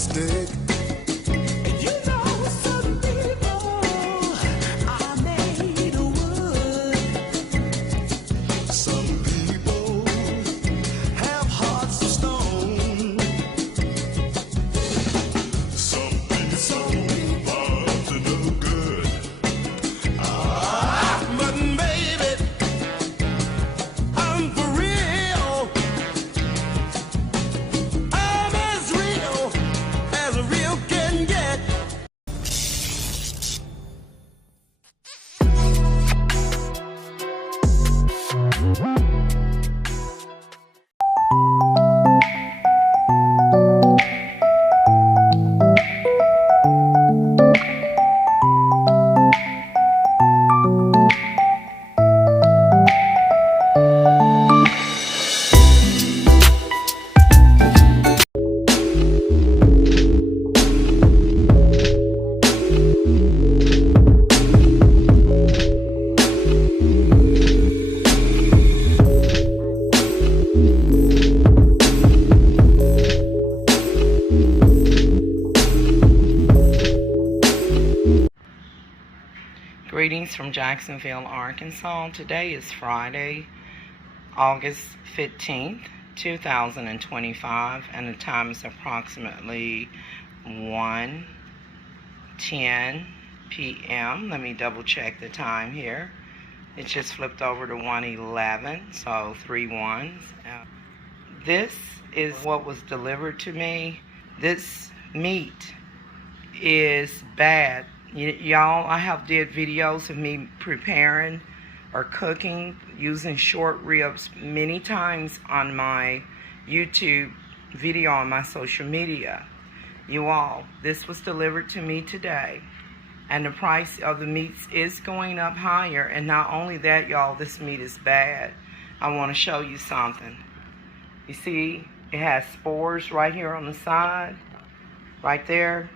stick. And you know some people are made of wood. Some people have hearts of stone. Some people are up to no good. But baby, I'm for real. I'm as a real can get. Greetings from Jacksonville, Arkansas. Today is Friday, August 15th, 2025, and the time is approximately 1:10 p.m. Let me double check the time here. It just flipped over to 1:11, so 3 ones. This is what was delivered to me. This meat is bad. Y'all, I have did videos of me preparing or cooking using short ribs many times on my YouTube video on my social media. You all, this was delivered to me today, and the price of the meats is going up higher. And not only that, y'all, this meat is bad. I want to show you something. You see, it has spores right here on the side, right there.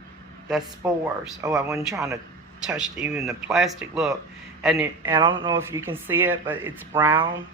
That's spores. Oh, I wasn't trying to touch even the plastic. Look, and I don't know if you can see it, but it's brown.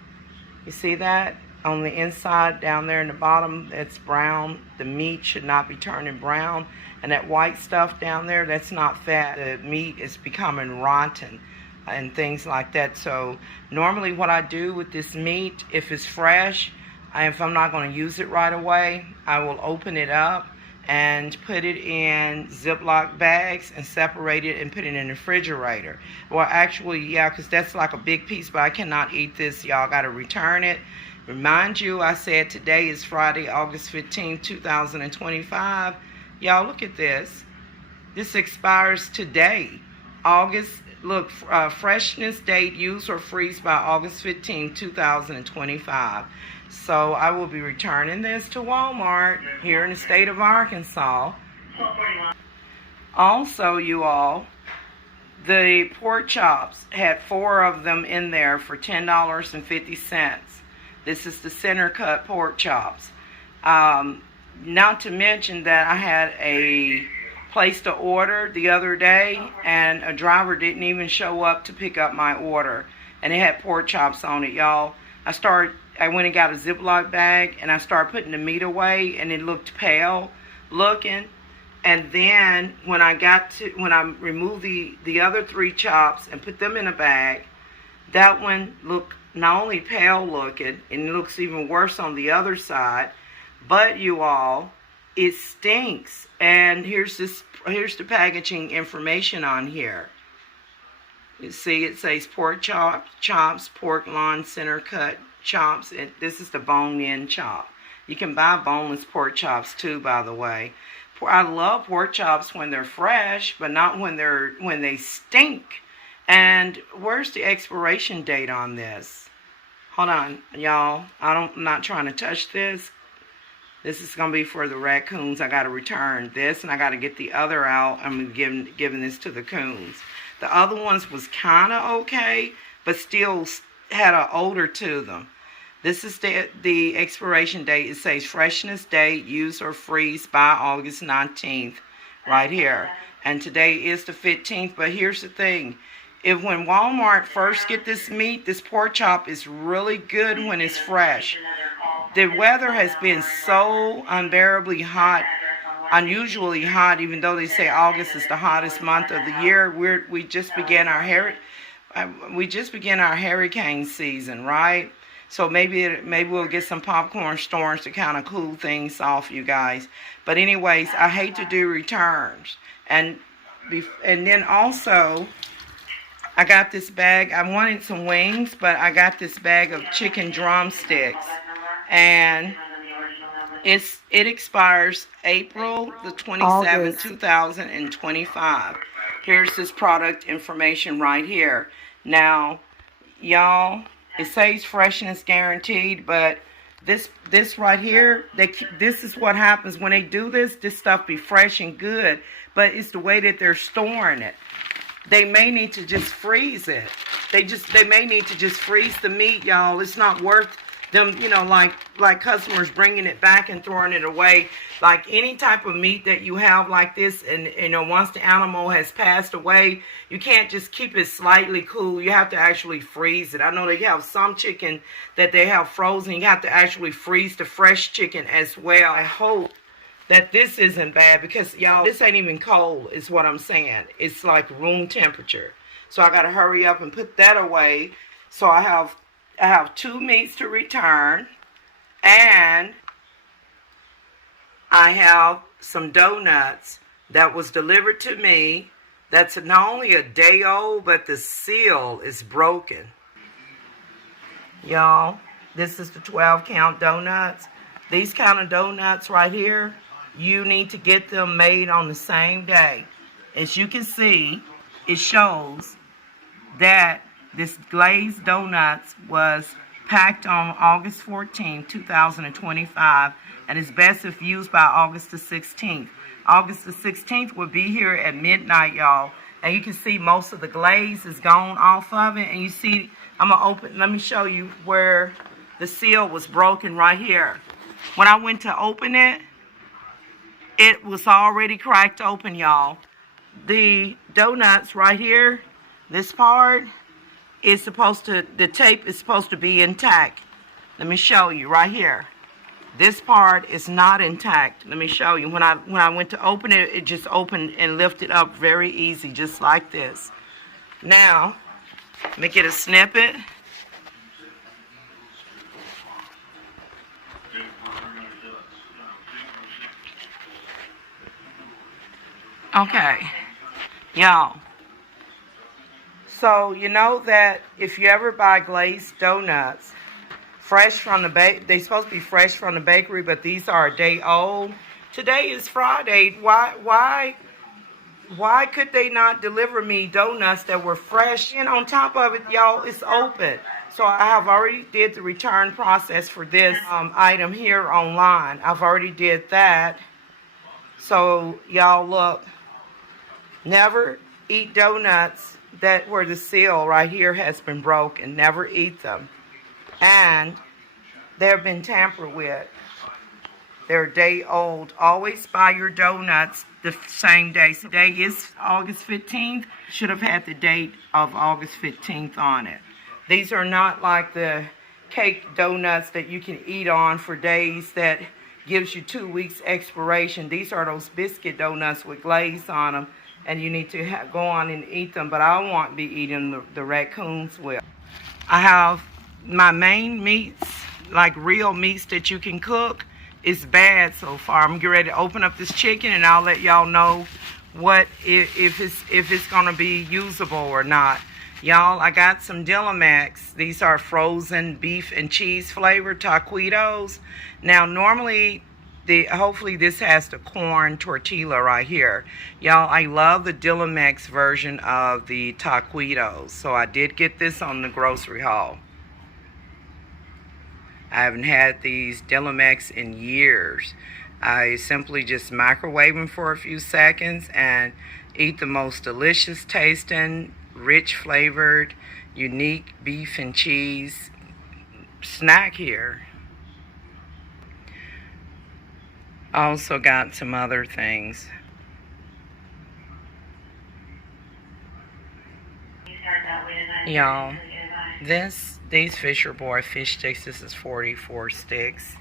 You see that on the inside down there in the bottom? It's brown. The meat should not be turning brown, and that white stuff down there, that's not fat. The meat is becoming rotten and things like that. So normally what I do with this meat, if it's fresh, if I'm not going to use it right away, I will open it up and put it in Ziploc bags and separate it and put it in the refrigerator. Well, actually, yeah, because that's like a big piece, but I cannot eat this. Y'all got to return it. Remind you, I said today is Friday, August 15, 2025. Y'all, look at this. This expires today. August, look, freshness date, use or freeze by August 15, 2025. So I will be returning this to Walmart here in the state of Arkansas. Also, you all, the pork chops had 4 of them in there for $10.50. This is the center cut pork chops. Not to mention that I had a placed an order the other day, and a driver didn't even show up to pick up my order, and it had pork chops on it, y'all. I went and got a Ziploc bag, and I started putting the meat away, and it looked pale looking. And then when I removed the other 3 chops and put them in a bag, that one looked not only pale looking, and it looks even worse on the other side, but you all, it stinks. And here's the packaging information on here. You see, it says pork chops, pork loin center cut chops. This is the bone-in chop. You can buy boneless pork chops too, by the way. I love pork chops when they're fresh, but not when they stink. And where's the expiration date on this? Hold on, y'all. I'm not trying to touch this. This is gonna be for the raccoons. I gotta return this, and I gotta get the other out. I'm giving this to the coons. The other ones was kind of okay, but still had an odor to them. This is the expiration date. It says freshness date, use or freeze by August 19th, right here. And today is the 15th, but here's the thing. When Walmart first get this meat, this pork chop is really good when it's fresh. The weather has been so unbearably hot unusually hot, even though they say August is the hottest month of the year. We just began our hurricane season, right? So maybe we'll get some popcorn storms to kind of cool things off, you guys. But anyways, I hate to do returns, and then also I got this bag. I wanted some wings, but I got this bag of chicken drumsticks, and it expires April the 27th, 2025. Here's this product information right here. Now, y'all, it says freshness guaranteed, but this right here, this is what happens when they do this. This stuff be fresh and good, but it's the way that they're storing it. They may need to just freeze it. They may need to just freeze the meat, y'all. It's not worth them, you know, like customers bringing it back and throwing it away. Like any type of meat that you have like this, and you know, once the animal has passed away, you can't just keep it slightly cool. You have to actually freeze it. I know they have some chicken that they have frozen. You have to actually freeze the fresh chicken as well. I hope that this isn't bad, because y'all, this ain't even cold is what I'm saying. It's like room temperature. So I got to hurry up and put that away. So I have 2 meats to return, and I have some donuts that was delivered to me. That's not only a day old, but the seal is broken. Y'all, this is the 12-count donuts. These kind of donuts right here, you need to get them made on the same day. As you can see, it shows that this glazed donuts was packed on August 14, 2025, and is best if used by August the 16th. August the 16th will be here at midnight, y'all. And you can see most of the glaze is gone off of it. And you see, I'm going to open, let me show you where the seal was broken right here. When I went to open it, it was already cracked open, y'all. The donuts right here, this part, is supposed to, the tape is supposed to be intact. Let me show you right here. This part is not intact. Let me show you. When I went to open it, it just opened and lifted up very easy, just like this. Now, let me get a snippet. Okay, y'all. So, you know that if you ever buy glazed donuts, fresh from the they're supposed to be fresh from the bakery, but these are a day old. Today is Friday. Why could they not deliver me donuts that were fresh? And on top of it, y'all, it's open. So I have already did the return process for this item here online. I've already did that. So, y'all, look. Never eat donuts that where the seal right here has been broken. Never eat them. And they've been tampered with. They're a day old. Always buy your donuts the same day. Today is August 15th. Should have had the date of August 15th on it. These are not like the cake donuts that you can eat on for days that gives you 2 weeks expiration. These are those biscuit donuts with glaze on them. And you need to go on and eat them, but I won't be eating the raccoons will. I have my main meats, like real meats that you can cook. It's bad so far. I'm getting ready to open up this chicken, and I'll let y'all know what if it's gonna be usable or not. Y'all, I got some Delimex. These are frozen beef and cheese flavored taquitos. Now, normally, hopefully this has the corn tortilla right here. Y'all, I love the Delimex version of the taquitos. So I did get this on the grocery haul. I haven't had these Delimex in years. I simply just microwave them for a few seconds and eat the most delicious tasting, rich flavored, unique beef and cheese snack here. Also got some other things. Y'all, these Fisher Boy fish sticks, this is 44 sticks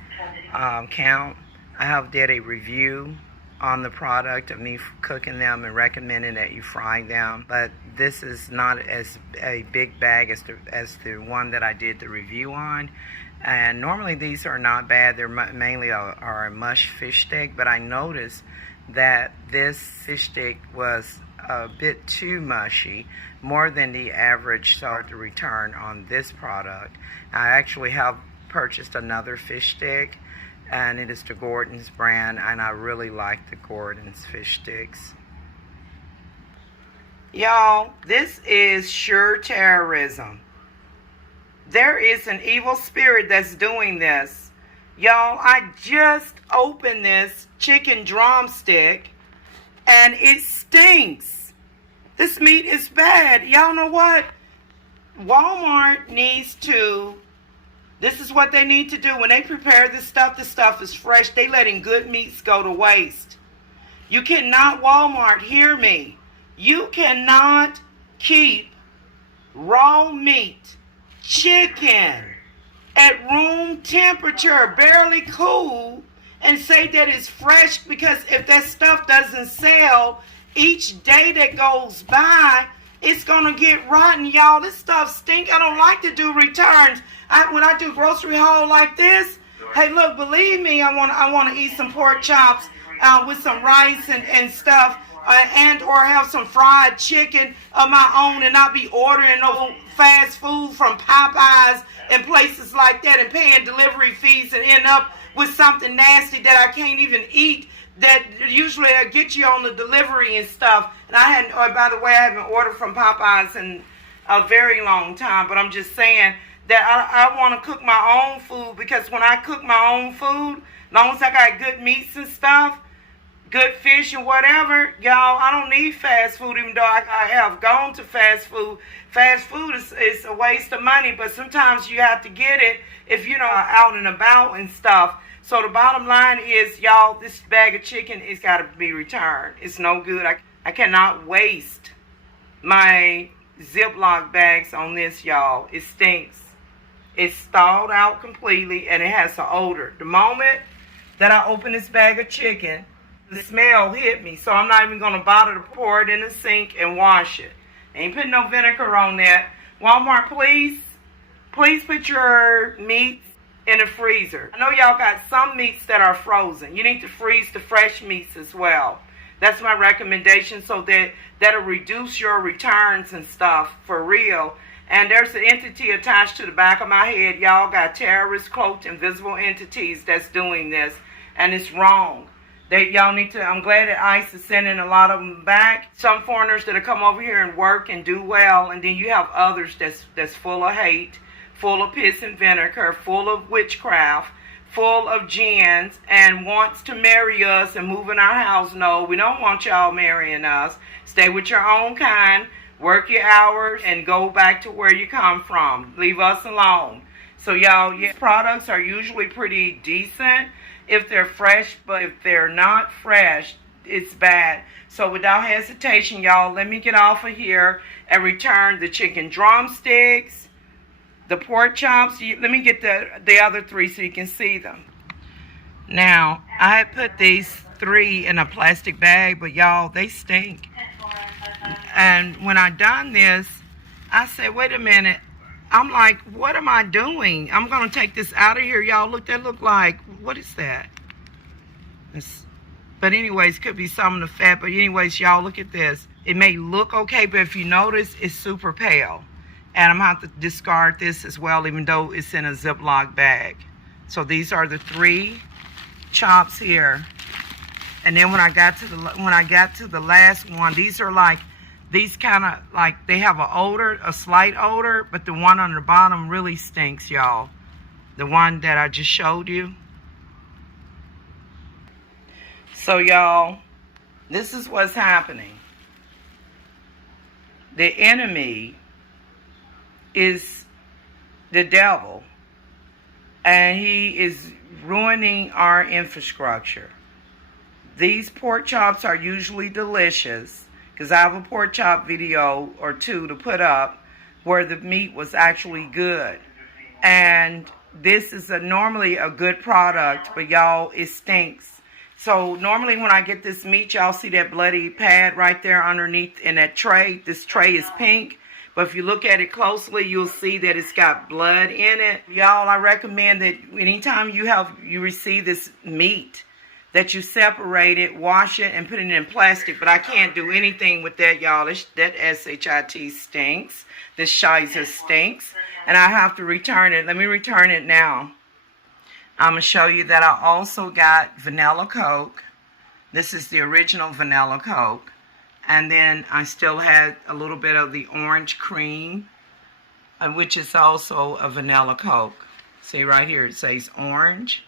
count. I have did a review on the product of me cooking them and recommending that you fry them, but this is not as a big bag as the one that I did the review on. And normally these are not bad. They're mainly are a mush fish stick, but I noticed that this fish stick was a bit too mushy, more than the average. So to return on this product, I actually have purchased another fish stick, and it is the Gordon's brand, and I really like the Gordon's fish sticks. Y'all, this is sure terrorism. There is an evil spirit that's doing this. Y'all, I just opened this chicken drumstick and it stinks. This meat is bad. Y'all know what? Walmart needs to, this is what they need to do. When they prepare this stuff is fresh. They letting good meats go to waste. You cannot, Walmart, hear me. You cannot keep raw meat, chicken, at room temperature, barely cool, and say that it's fresh, because if that stuff doesn't sell, each day that goes by, it's gonna get rotten, y'all. This stuff stink. I don't like to do returns. When I do grocery haul like this, hey, look, believe me, I want to eat some pork chops with some rice and stuff, and or have some fried chicken of my own, and not be ordering no fast food from Popeyes and places like that, and paying delivery fees and end up with something nasty that I can't even eat, that usually I get you on the delivery and stuff. And I hadn't, by the way, I haven't ordered from Popeyes in a very long time, but I'm just saying that I want to cook my own food, because when I cook my own food, as long as I got good meats and stuff, good fish and whatever, y'all, I don't need fast food, even though I have gone to fast food. Fast food is a waste of money, but sometimes you have to get it if you know out and about and stuff. So the bottom line is, y'all, this bag of chicken has got to be returned. It's no good. I cannot waste my Ziploc bags on this, y'all. It stinks. It's stalled out completely, and it has an odor. The moment that I open this bag of chicken, the smell hit me, so I'm not even going to bother to pour it in the sink and wash it. Ain't putting no vinegar on that. Walmart, please put your meats in the freezer. I know y'all got some meats that are frozen. You need to freeze the fresh meats as well. That's my recommendation, so that'll reduce your returns and stuff for real. And there's an entity attached to the back of my head. Y'all got terrorist cloaked invisible entities that's doing this, and it's wrong. Y'all need to, I'm glad that ICE is sending a lot of them back. Some foreigners that'll come over here and work and do well, and then you have others that's full of hate, full of piss and vinegar, full of witchcraft, full of gins, and wants to marry us and move in our house. No, we don't want y'all marrying us. Stay with your own kind, work your hours, and go back to where you come from. Leave us alone. So y'all, yeah, products are usually pretty decent if they're fresh, but if they're not fresh, it's bad. So without hesitation, y'all, let me get off of here and return the chicken drumsticks, the pork chops. Let me get the other three so you can see them. Now, I had put these three in a plastic bag, but y'all, they stink. And when I done this, I said, wait a minute. I'm like, what am I doing? I'm going to take this out of here. Y'all, look, that look like, what is that? But anyways, could be some of the fat. But anyways, y'all, look at this. It may look okay, but if you notice, it's super pale. And I'm going to have to discard this as well, even though it's in a Ziploc bag. So these are the three chops here. And then when I got to the last one, these are like, these kind of like, they have an odor, a slight odor, but the one on the bottom really stinks, y'all. The one that I just showed you. So y'all, this is what's happening. The enemy is the devil, and he is ruining our infrastructure. These pork chops are usually delicious, because I have a pork chop video or two to put up where the meat was actually good. And this is normally a good product, but y'all, it stinks. So normally when I get this meat, y'all see that bloody pad right there underneath in that tray. This tray is pink. But if you look at it closely, you'll see that it's got blood in it. Y'all, I recommend that anytime you receive this meat, that you separate it, wash it, and put it in plastic. But I can't do anything with that, y'all. That SHIT stinks. This Shizer stinks. And I have to return it. Let me return it now. I'm going to show you that I also got vanilla Coke. This is the original vanilla Coke. And then I still had a little bit of the orange cream, which is also a vanilla Coke. See right here, it says orange,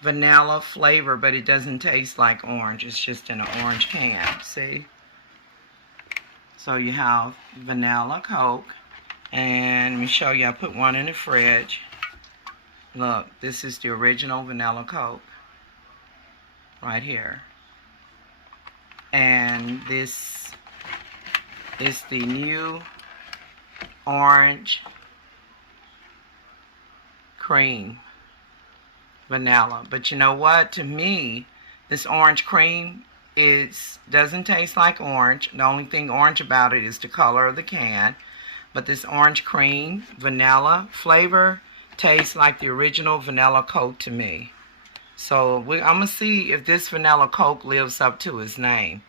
vanilla flavor, but it doesn't taste like orange. It's just in an orange can, see? So you have vanilla Coke. And let me show you, I put one in the fridge. Look, this is the original vanilla Coke. Right here. And this is the new orange cream vanilla. But you know what? To me, this orange cream doesn't taste like orange. The only thing orange about it is the color of the can. But this orange cream vanilla flavor tastes like the original vanilla Coke to me. So I'm going to see if this vanilla Coke lives up to its name.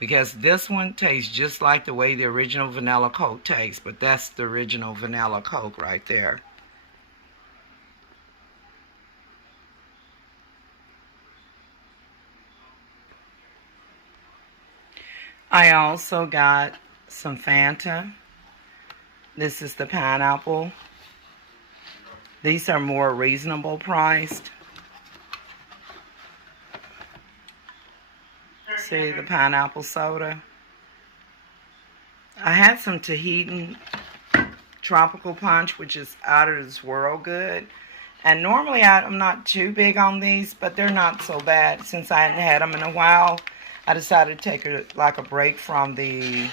Because this one tastes just like the way the original vanilla Coke tastes. But that's the original vanilla Coke right there. I also got some Fanta. This is the pineapple. These are more reasonable priced. See the pineapple soda. I had some Tahitian tropical punch, which is out of this world good. And normally I'm not too big on these, but they're not so bad. Since I hadn't had them in a while, I decided to take a break from the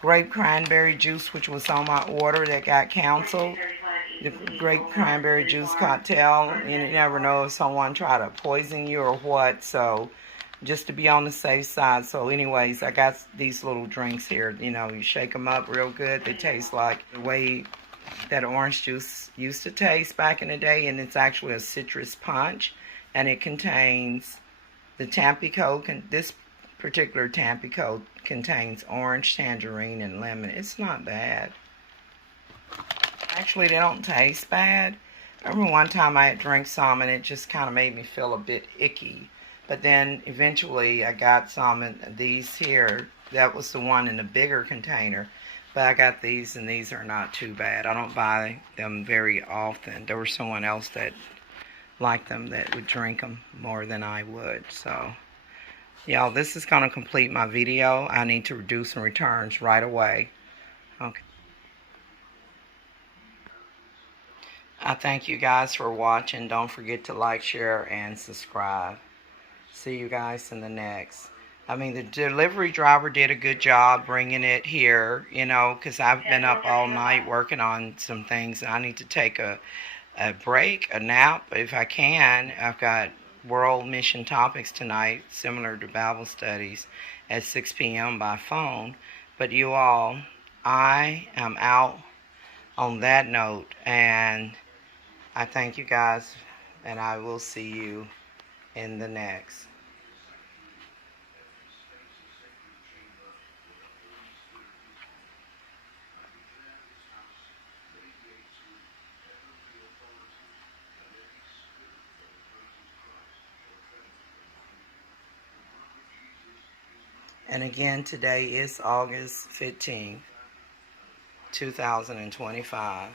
grape cranberry juice, which was on my order that got canceled. The grape cranberry juice cocktail. You never know if someone try to poison you or what. So just to be on the safe side. So anyways, I got these little drinks here. You know, you shake them up real good. They taste like the way that orange juice used to taste back in the day. And it's actually a citrus punch. And it contains the Tampico. This particular Tampico contains orange, tangerine, and lemon. It's not bad. Actually, they don't taste bad. I remember one time I had drank some and it just kind of made me feel a bit icky. But then eventually I got some of these here. That was the one in the bigger container. But I got these and these are not too bad. I don't buy them very often. There was someone else that liked them that would drink them more than I would. So, y'all, this is going to complete my video. I need to do some returns right away. Okay. I thank you guys for watching. Don't forget to like, share, and subscribe. See you guys in the next. I mean, the delivery driver did a good job bringing it here, you know, because I've been up all night working on some things. And I need to take a break, a nap, if I can. I've got World Mission Topics tonight, similar to Bible studies, at 6 p.m. by phone. But you all, I am out on that note, and I thank you guys, and I will see you in the next. And again, today is August 15th, 2025.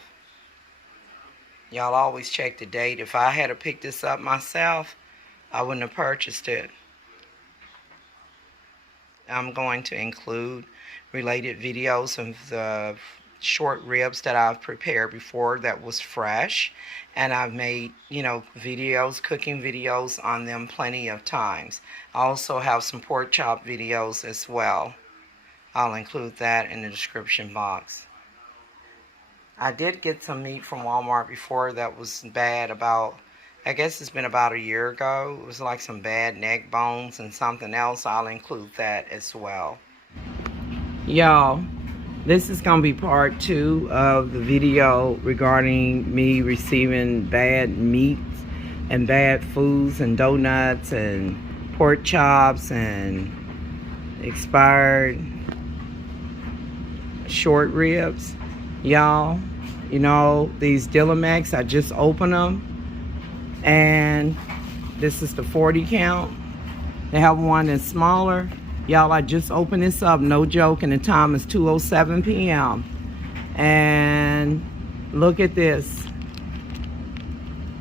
Y'all always check the date. If I had to pick this up myself, I wouldn't have purchased it. I'm going to include related videos of the short ribs that I've prepared before that was fresh. And I've made, you know, videos, cooking videos on them plenty of times. I also have some pork chop videos as well. I'll include that in the description box. I did get some meat from Walmart before that was bad about I guess it's been about a year ago. It was like some bad neck bones and something else. I'll include that as well. Y'all, this is going to be part 2 of the video regarding me receiving bad meats and bad foods and donuts and pork chops and expired short ribs. Y'all, you know, these Delimex, I just opened them. And this is the 40 count. They have one that's smaller. Y'all, I just opened this up, no joke, and the time is 2:07 p.m. And look at this.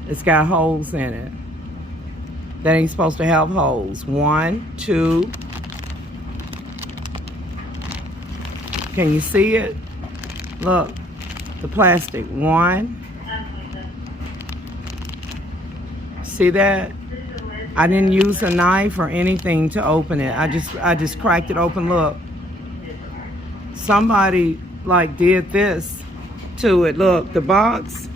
It's got holes in it. That ain't supposed to have holes. 1, 2. Can you see it? Look, the plastic. 1. See that? I didn't use a knife or anything to open it. I just cracked it open. Look. Somebody like did this to it. Look, the box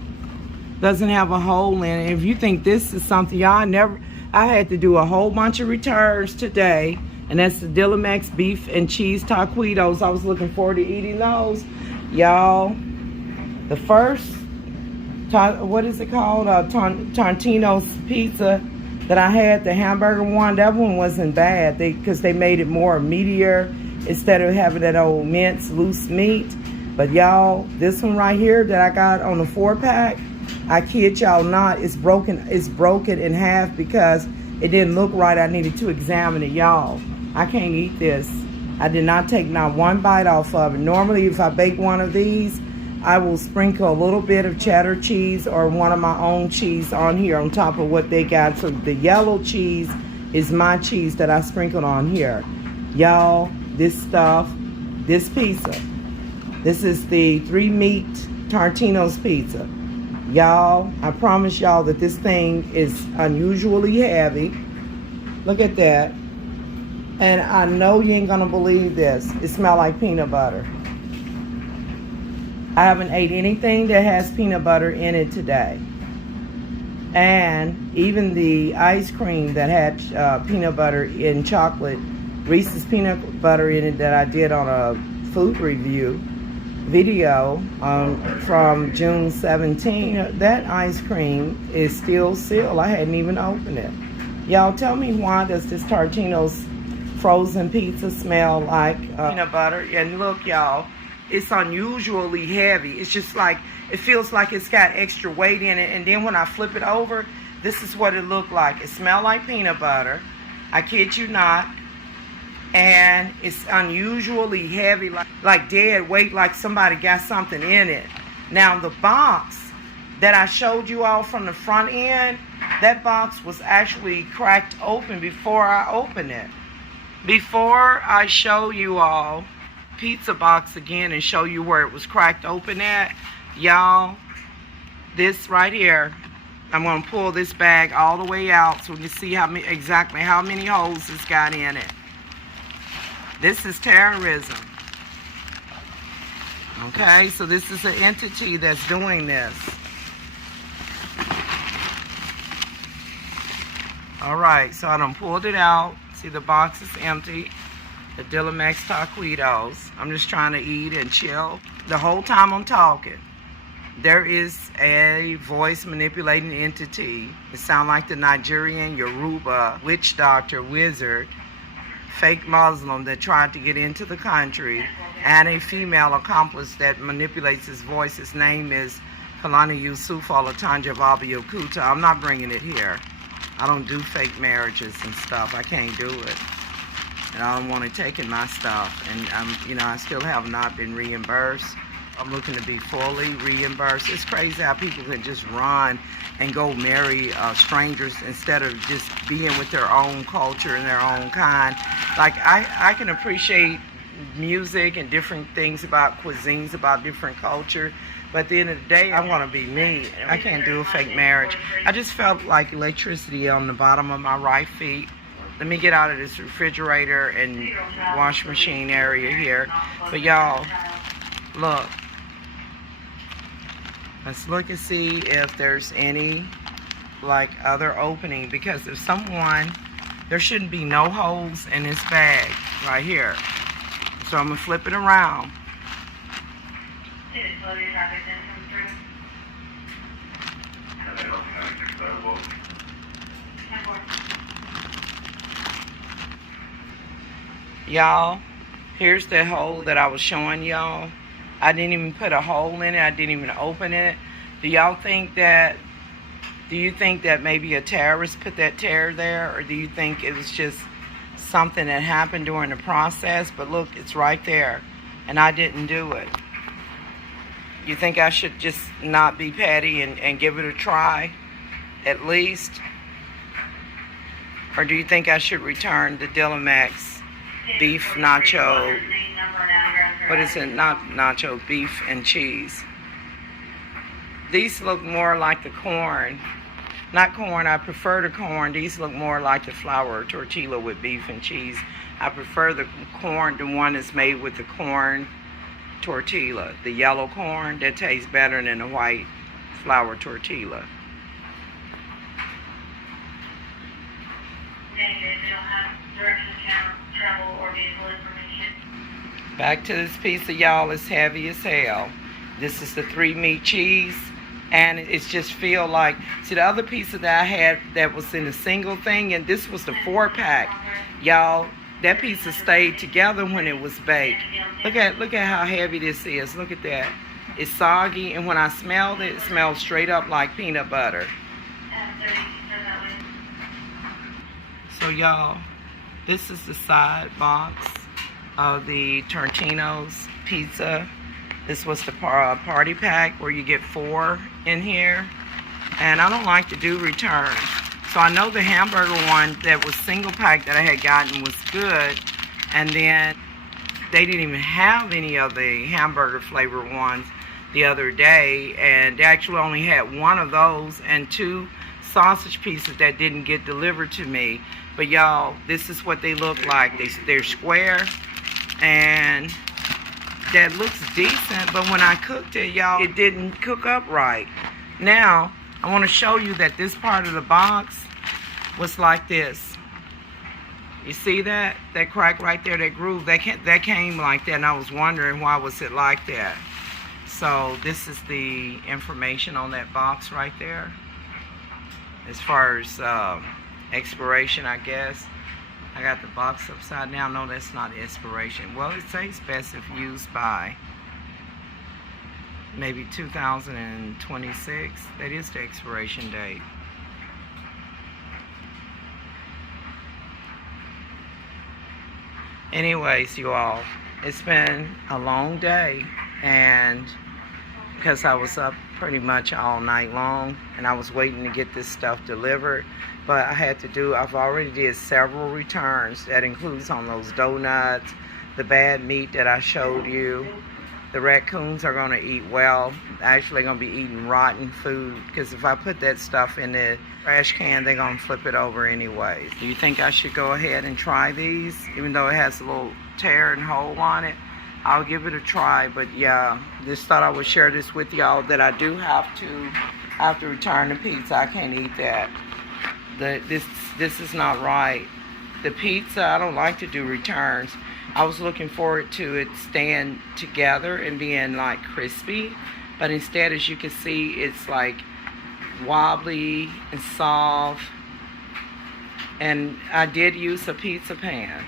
doesn't have a hole in it. If you think this is something, y'all, I had to do a whole bunch of returns today, and that's the Delimex beef and cheese taquitos. I was looking forward to eating those. Y'all, the first, what is it called? Tarantino's pizza that I had, the hamburger one, that one wasn't bad because they made it more meatier instead of having that old minced loose meat. But y'all, this one right here that I got on the 4-pack, I kid y'all not, it's broken in half because it didn't look right. I needed to examine it. Y'all, I can't eat this. I did not take not one bite off of it. Normally, if I bake one of these, I will sprinkle a little bit of cheddar cheese or one of my own cheese on here on top of what they got. So the yellow cheese is my cheese that I sprinkled on here. Y'all, this stuff, this pizza, this is the 3-meat Tarantino's pizza. Y'all, I promise y'all that this thing is unusually heavy. Look at that. And I know you ain't gonna believe this. It smells like peanut butter. I haven't ate anything that has peanut butter in it today. And even the ice cream that had peanut butter in chocolate, Reese's peanut butter in it that I did on a food review video from June 17, that ice cream is still sealed. I hadn't even opened it. Y'all, tell me, why does this Tarantino's frozen pizza smell like peanut butter? And look, y'all, it's unusually heavy. It's just like, it feels like it's got extra weight in it. And then when I flip it over, this is what it looked like. It smelled like peanut butter. I kid you not. And it's unusually heavy, like dead weight, like somebody got something in it. Now the box that I showed you all from the front end, that box was actually cracked open before I opened it. Before I show you all pizza box again and show you where it was cracked open at, y'all, this right here, I'm going to pull this bag all the way out so we can see exactly how many holes it's got in it. This is terrorism. Okay, so this is an entity that's doing this. Alright, so I done pulled it out. See, the box is empty. The Delimex taquitos. I'm just trying to eat and chill. The whole time I'm talking, there is a voice manipulating entity. It sounds like the Nigerian Yoruba witch doctor wizard, fake Muslim that tried to get into the country, and a female accomplice that manipulates his voice. His name is Kalani Yusuf Olatanja Vabiyokuta. I'm not bringing it here. I don't do fake marriages and stuff. I can't do it. And I don't want to take in my stuff. And, you know, I still have not been reimbursed. I'm looking to be fully reimbursed. It's crazy how people can just run and go marry strangers instead of just being with their own culture and their own kind. Like, I can appreciate music and different things about cuisines, about different culture. But at the end of the day, I want to be me. I can't do a fake marriage. I just felt like electricity on the bottom of my right feet. Let me get out of this refrigerator and wash machine area here. But y'all, look. Let's look and see if there's any like other opening, because if someone, there shouldn't be no holes in this bag right here. So I'm gonna flip it around. Y'all, here's the hole that I was showing y'all. I didn't even put a hole in it. I didn't even open it. Do y'all think that, do you think that maybe a terrorist put that tear there? Or do you think it was just something that happened during the process? But look, it's right there. And I didn't do it. You think I should just not be petty and give it a try, at least? Or do you think I should return the Delimex beef nacho, what is it, not nacho, beef and cheese? These look more like the corn. Not corn, I prefer the corn. These look more like the flour tortilla with beef and cheese. I prefer the corn, the one that's made with the corn tortilla. The yellow corn, that tastes better than the white flour tortilla. Back to this pizza, y'all. It's heavy as hell. This is the 3-meat cheese, and it's just feel like, see the other pizza that I had that was in a single thing, and this was the 4-pack. Y'all, that pizza stayed together when it was baked. Look at how heavy this is. Look at that. It's soggy, and when I smelled it, it smelled straight up like peanut butter. So y'all, this is the side box of the Tarantino's pizza. This was the party pack where you get 4 in here. And I don't like to do returns. So I know the hamburger one that was single pack that I had gotten was good. And then they didn't even have any of the hamburger flavored ones the other day. And they actually only had 1 of those and 2 sausage pieces that didn't get delivered to me. But y'all, this is what they look like. They're square, and that looks decent, but when I cooked it, y'all, it didn't cook up right. Now, I want to show you that this part of the box was like this. You see that? That crack right there, that groove, that came like that, and I was wondering why was it like that. So this is the information on that box right there. As far as expiration, I guess. I got the box upside down. No, that's not expiration. Well, it says best if used by maybe 2026. That is the expiration date. Anyways, you all, it's been a long day, and because I was up pretty much all night long and I was waiting to get this stuff delivered, but I had to do, I've already did several returns. That includes on those donuts, the bad meat that I showed you. The raccoons are going to eat well. Actually going to be eating rotten food, because if I put that stuff in the trash can, they're going to flip it over anyways. Do you think I should go ahead and try these, even though it has a little tear and hole on it? I'll give it a try, but yeah, just thought I would share this with y'all, that I do have to return the pizza. I can't eat that. This is not right. The pizza, I don't like to do returns. I was looking forward to it staying together and being like crispy, but instead, as you can see, it's like wobbly and soft. And I did use a pizza pan.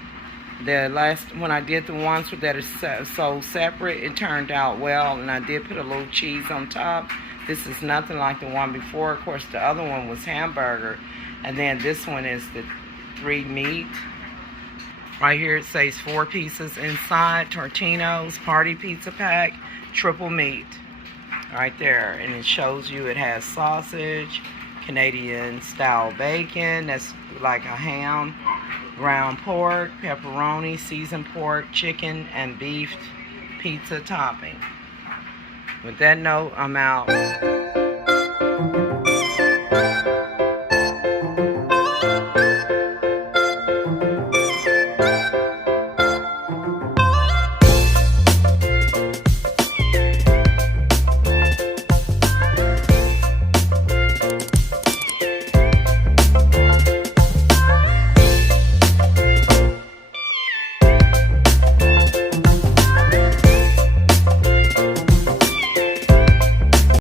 When I did the ones that are sold separate, it turned out well, and I did put a little cheese on top. This is nothing like the one before. Of course, the other one was hamburger, and then this one is the 3-meat. Right here it says 4 pieces inside. Tarantino's party pizza pack, triple meat. Right there, and it shows you it has sausage, Canadian style bacon, that's like a ham, ground pork, pepperoni, seasoned pork, chicken, and beef pizza topping. With that note, I'm out.